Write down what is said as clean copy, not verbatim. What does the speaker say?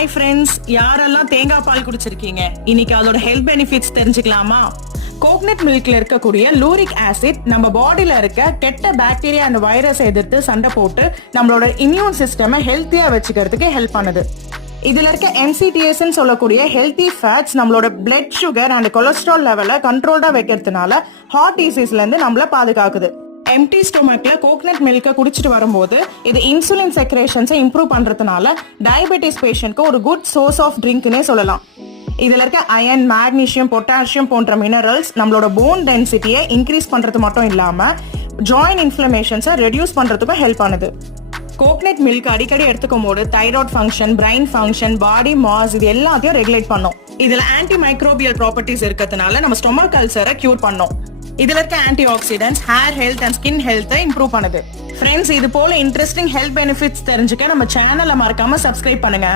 Hi friends, யாரெல்லாம் தேங்காய் பால் குடிச்சிருக்கீங்க? இன்னைக்கு அதோட ஹெல்த் பெனிஃபிட்ஸ் தெரிஞ்சுக்கலாமா? கோகனட் மில்க்ல இருக்கக்கூடிய லூரிக் ஆசிட் நம்ம பாடியில இருக்க கெட்ட பாக்டீரியா அண்ட் வைரஸ் எதிர்த்து சண்டை போட்டு நம்மளோட இம்யூன் சிஸ்டமை ஹெல்த்தியா வச்சுக்கிறதுக்கு ஹெல்ப் பண்ணுது. இதுல இருக்க MCTS சொல்லக்கூடிய ஹெல்தி ஃபேட்ஸ் நம்மளோட பிளட் சுகர் அண்ட் கொலஸ்ட்ரால் லெவலை கண்ட்ரோல்டா வைக்கிறதுனால ஹார்ட் டிசீஸ்ல இருந்து நம்மள பாதுகாக்குது. எம்டி ஸ்டொமக்ல கோகனட் மில்க குடிச்சிட்டு வரும்போது இது இன்சுலின் செக்ரேஷன்ஸை இம்ப்ரூவ் பண்றதுனால டயபெட்டிஸ் பேஷண்ட்க்கு ஒரு குட் சோர்ஸ் ஆஃப் ட்ரிங்க்னே சொல்லலாம். இதுல இருக்க அயன், மேக்னீசியம், பொட்டாசியம் போன்ற மினரல்ஸ் நம்மளோட போன் டென்சிட்டியை இன்க்ரீஸ் பண்றது மட்டும் இல்லாம ஜாயிண்ட் இன்ஃப்ளமேஷன்ஸை ரெடியூஸ் பண்றதுக்கும் ஹெல்ப் பண்ணுது. கோகனட் மில்க் அடிக்கடி எடுத்துக்கும் போது thyroid function, brain function, body mass இது எல்லாத்தையும் ரெகுலேட் பண்ணும். இதுல ஆன்டி மைக்ரோபியல் ப்ராப்பர்ட்டிஸ் இருக்கிறதுனால நம்ம ஸ்டொமக் அல்சரை கியூர் பண்ணும். இதுல இருக்க anti oxidants hair health and skin ஹெல்த்தை இம்ப்ரூவ் பண்ணுது. ஃப்ரெண்ட்ஸ், இது போல இன்ட்ரெஸ்டிங் ஹெல்த் பெனிஃபிட்ஸ் தெரிஞ்சுக்க நம்ம சேனலை மறக்காம சப்ஸ்கிரைப் பண்ணுங்க.